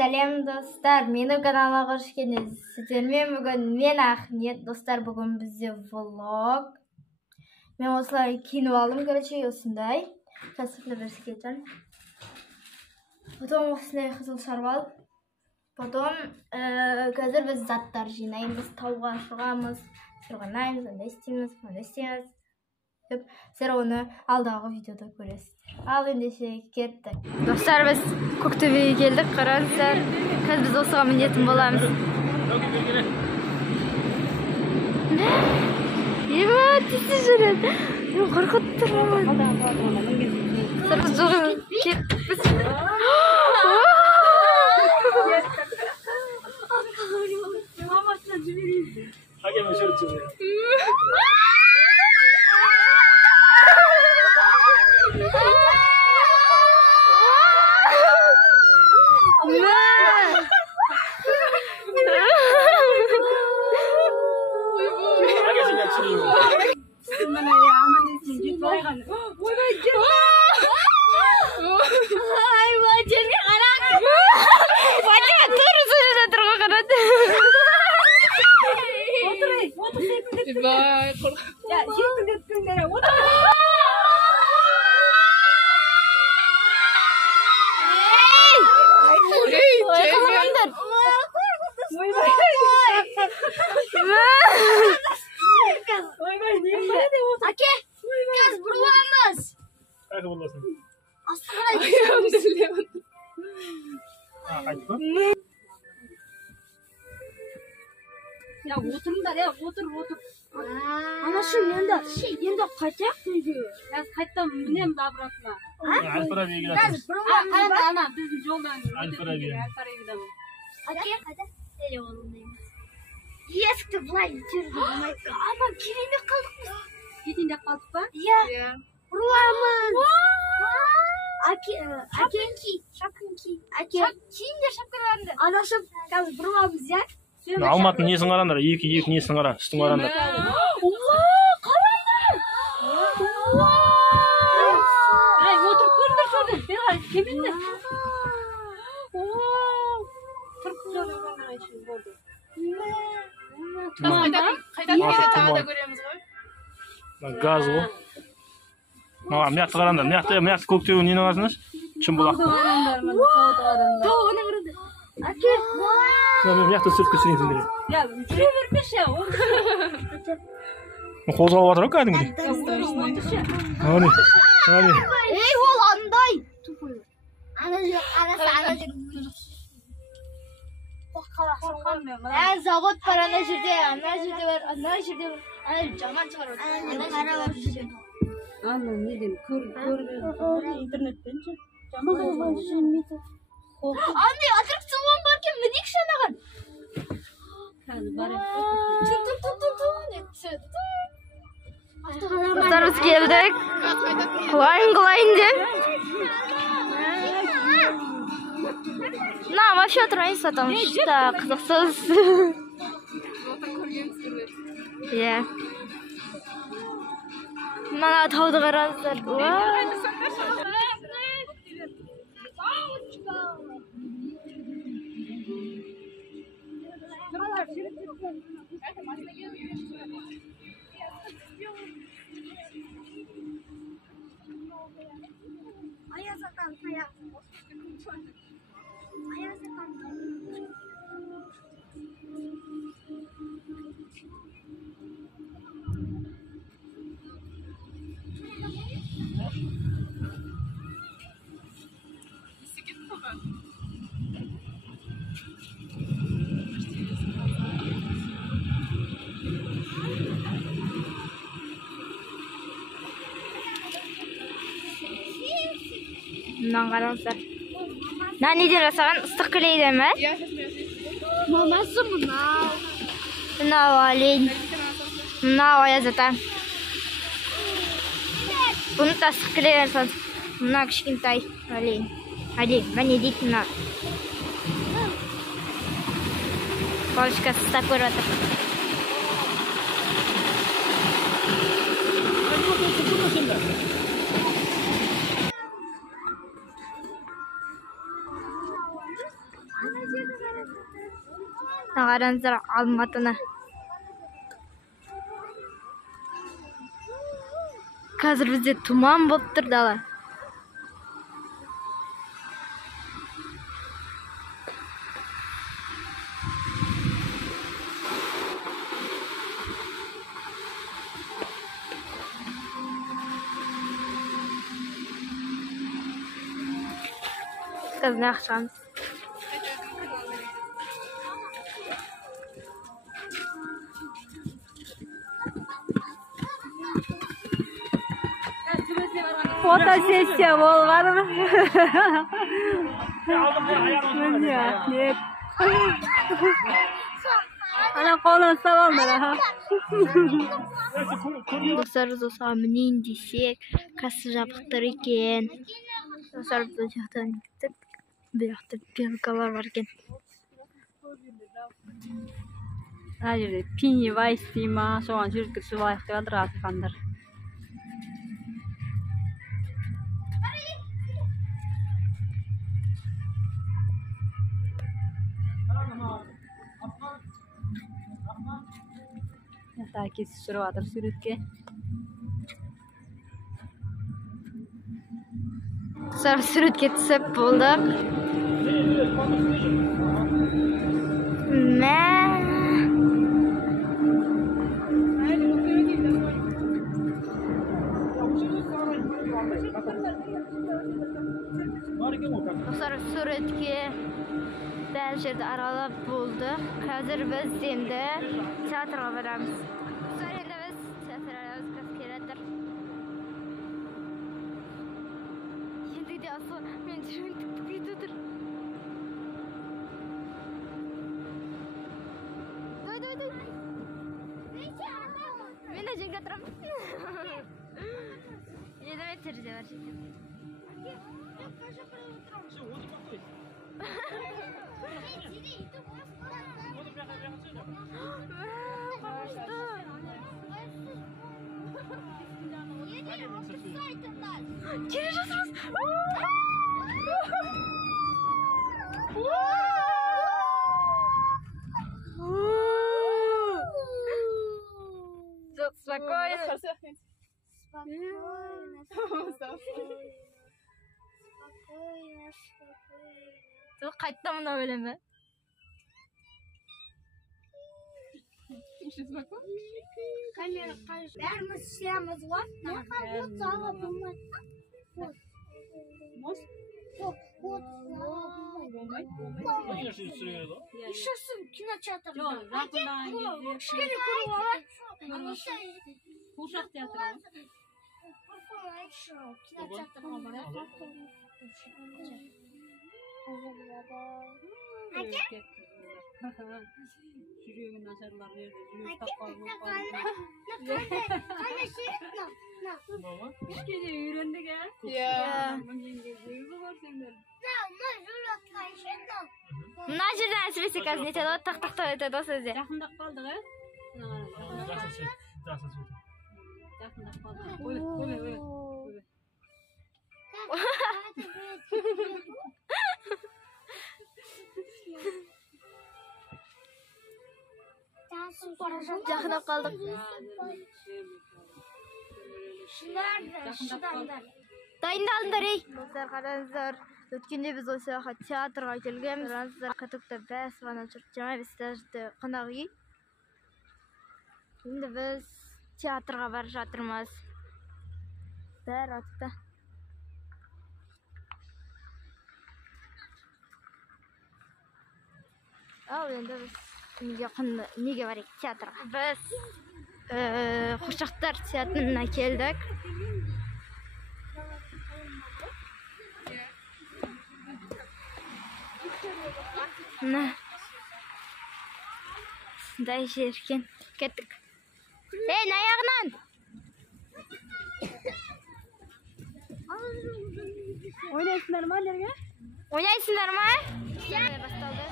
Сәлем достар, менің каналыма қош келдіңіз. Сіздермен бүгін мен Ахмет. Достар, бүгін бізде влог. Мен осылай киініп алдым, короче, осындай. Қазір берсе кетем. Потом осындай қызыл шарап алып. Потом қазір біз заттар жинаймыз, тауға шығамыз, сырғанаймыз, андай істейміз, мынандай істейміз. Сіздер оны алдағы видеода көресіздер. Ал ендеше кеттік. Достар, біз Көктөбеге келдік, қараңыздар. Қазір біз осыға мінетін боламыз. Ема, тесте жүреді. Мен қорқып тұрмын. Сырғыз жоғы кеттік. Hakeme şöyle çeviriyor. Ya oturun ya otur. Ana şu yanda kaçak dedi. Ya kaçtan minem babratma. Alpara diye gidelim. Ana bizim yoldan. Alpara diye. Alpara'ya gidelim. Hadi. Öyle oğlum neymiş. Yes, to play. Ama kirinde kaldık mı? Gidinde kaldık mı? Ya. Ruamız. Şapkınki. Kimde şapkalandı? Anlaşıp kaz ruamız ya. Алматының несін қараңдар, екі несін қара, үстін қараңдар. Ай, отырып көрдір шоды. Ben кемінде. Қайдан көреміз ғой? Газ ғой. Мияқты қараңдар, мияқты Көктөбе нені қарасыңдар? Шымбұлақты. Тоғының ұрды. Әке. Мияқты сүрткі сүрейін Ya, жүре бермеш ya. Қозғалып жатыр ғой кәдімгідей. Ей, ол андай. Ана жер. Завод бар, ана жерде бар, ана жерде бар. Ана жаман шығар. Ана неден интернеттен ше. Жаман жүрмейді. Андай аттракцион бар екен, мінейікші анаған. Dostlar, biz geldik. Kılayın de. Ne ama şu oturmayı satalım işte kızıksız. Ya. Bana tavdı karanızlar. Bundan қараңыздар. Неден жасаған ыстық кілейді ме? Мамасы мынау. Мынау олень. Мынау аяз ата. Бұны да ыстық кілейді жасаған. Мына кішкентай олень. Міне дейді мына. Палочка ұстап көріп жатыр. Nagaranızlar Almatına. Қазір бізде тұман болып тұр дала. Қазір ақшамыз. Fotosessiya bo'lganmi? Net. Ana qo'ldan salomlar ha. Dostlar, minin desek, kassa jabықтыр ekan. Dostlar, bu yoqdan ketib, bu yoqda belkalar bor ekan. Ha yerda Pennywise deyma, so'g'an yurtga suvoq qilib ratqandir. Taki sürüyorlar sürütke. Sonra sürütke түсіп bulduk. Sonra sürütke dal жерде aralab bulduk. Қазір biz endi teatrga boramiz. Sonra endi biz teatrga keladir. Endi de asıl men жүрегім кетіп тұр. Мен де жерге тұрамын. Енді мен терезе бар жерде. Келе жатырмыз. Спокойно. Жоқ, қайтта мына өлеме. Бәріміз сиямыз ғой. Шықсын кинотеатрда. Кішкене көріп алайық. Қуыршақ театры. Кинотеатрға барайық. Жүрегін нашарлар берді. Жүрек тапқан кішкене үйрендік, ә? Мына жерден әсіресе қазір нетеді ғой, тақ-тақ етеді осы өзде. Жақындап қалдық, ә? Жақындап қалдық. Өлі. Жақындап қалдық. Дайындалыңдар, ей! Достар, қараңыздар. Өткенде біз осы театрға келгенбіз. Қараңыздар, катокта бәс ғана жүріп 25 этажды қонақ үй. Енді біз театрға барып жатырмыз. Бәрі атты. Ал енді біз неге барайық театрға? Біз Қошақтар театрына келдік. Мына сындай жерген кеттік. Ей, аяғынан! Ойнайсыңдар ма, лерге? Ойнайсыңдар ма? Басталды.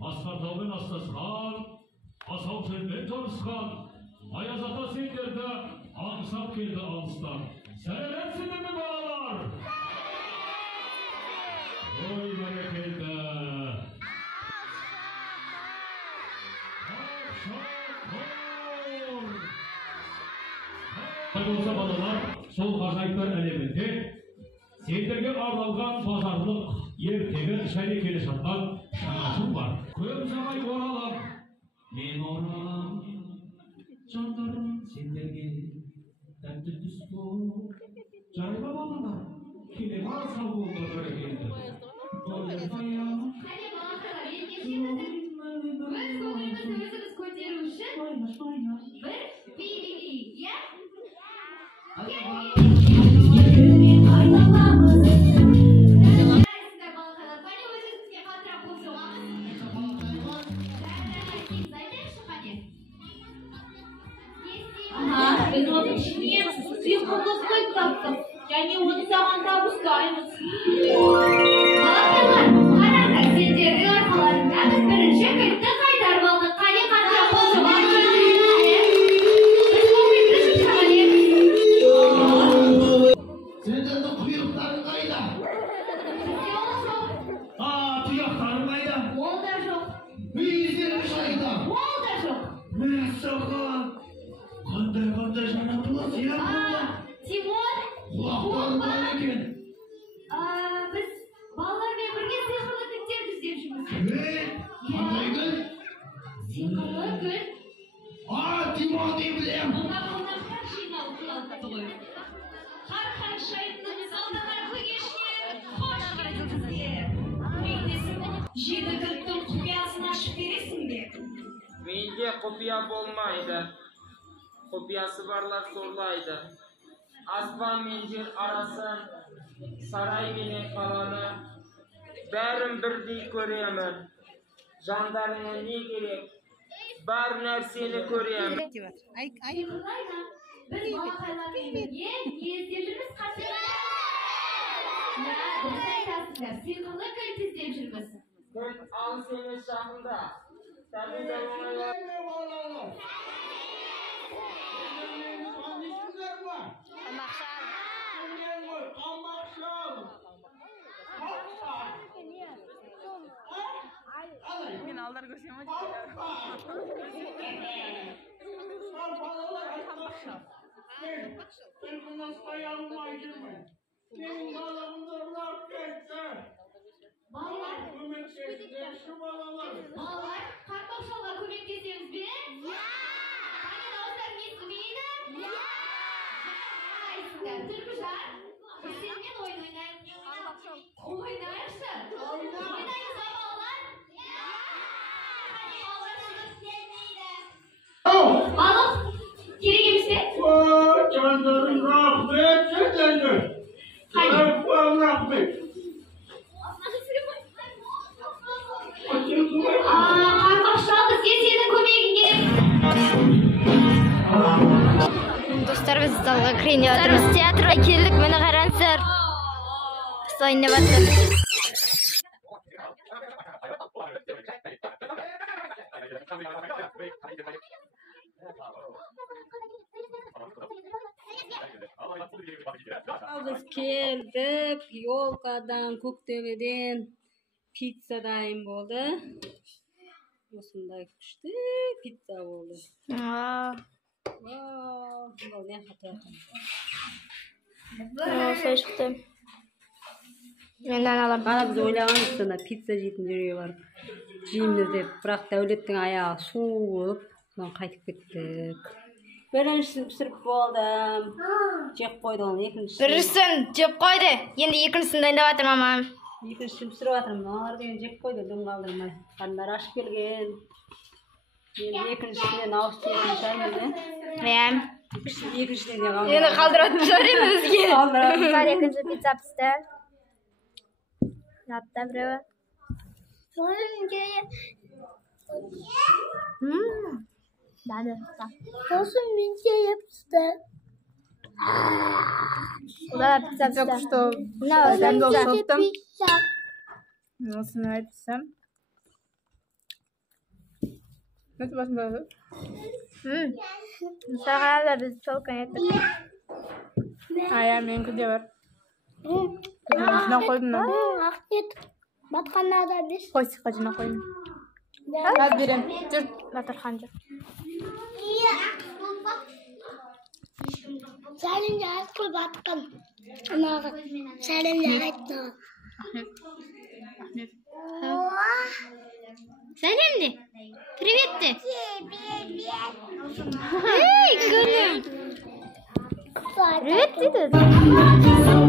Asfaltaugen aus das Rad, Asal senden tanışkan. Ayaz ata senderde аңсап келді алыстан. Сәлеметсіздер ме балалар? Ой, бәрекелді. Болса балалар, сол ғажайыптар әлемінде сендерге арналған базарлық ертегі және келе жатқан шағашым бар. Көп ұзамай оралам. Мен оралам. Жандарым сендерге тәтті түс болып. Жарайма балалар. Келе барса болды бәрекелді. Yani onu zamanda buzlayımız. Балақайлар, қараңдар, сендердің арқаларында біз бірінші кілтті қайтарып алдық. Қане қаттап болса бар біз көмекті шықшағанеміз. Сендердің құйрықтарың қайда? Тұяқтарың қайда? Ол да жоқ. Мүйіздерің қайда? Ол да жоқ. Мәссаған! Қандай жаратылыс сияқты? Тимон, Құлақтарың бар екен. біз балалармен бірге сиқырлы кілттерді іздеп жүрміз. Қандай гүл? Сиқырлы гүл. Тимон дей білем. Қонақтар жиналып қалыпты ғой. Қар шайытты салдағар көгешке қош келдіңіздер. Жеті кілттің құпиясын ашып бересің бе? Менде құпия болмайды. Құпиясы барлар сорлайды. Аспан мен жер арасын, сарай менен қаланы, бәрін бірдей көремін. Жандарыңа не керек? Бар нәрсені көремін. Сиқырлайда, біз балақайлармен бірге не іздеп жүрміз қасиет? Дұрыс айтасыңдар, сиқырлы кілт іздеп жүрміз. Кілт алыс емес жақында. Тәбеде оңайлар. Мен алдар көрсем ма? Балалар, қарпақшалға көмектесеміз бе? Қане дауыстарың естілмейді? Жарайсыңдар, Түркіжан. Біз сенімен ойын ойнайық. Ойнайықшы. Ойнайық ба балалар? Қане балалар шығып келмейді. Балық, керек емес пе? Жандарым рахмет, сендерге. Рахмет. Қарпақшал, бізге сенің көмегің керек. Достар, біз залға кірейін деп жатырмыз. Театрға келдік, мені қараңыздар. Осылай ойнап жатыр. Biz keldik, yolkadan, Көктөбеден pizza dayım oldu. Осындай күшті pizza oldu. Бұл не хата? Осылай шықты. Мені аналар. Бана біз ойлағанбыз ана pizza жейтін жерге барып жейміз деп, бірақ Дәулеттің аяғы суып, содан қайтып кеттік. Біріншісін пісіріп болдым. Жеп қойдым, екіншісін. Біріншісін жеп қойды. Енді екіншісін дайындап жатыр мамам. Екіншісін пісіріп жатырмын. Аналар деген жеп қойды, дым қалдырмай. Қандары ашып келген. Енді екіншісінен ауыз тиетін шығармыз, екіншісінен де қалдырмай. Енді қалдыратын шығар енді бізге. Қалдыратын. Екінші пицца пісті. Жатта біреуі. Дады. Сосын менде епсті. Да, пицца пісті. Только что Дәмдол соттым. Пицца. Осыны айтсам. Nasıl basın? Sağlar biz çok ettik. Ayağım benim kız var. İçine koydum lan. Ahmet. Batkanlarda biz. Koy sıkacına koyun. Ben birim. Dur. Batırhancı. Senin de akıl batkan. Ama senin de akıl. Selimdi. Privetti. Hey, gülüm. Privetti dedi.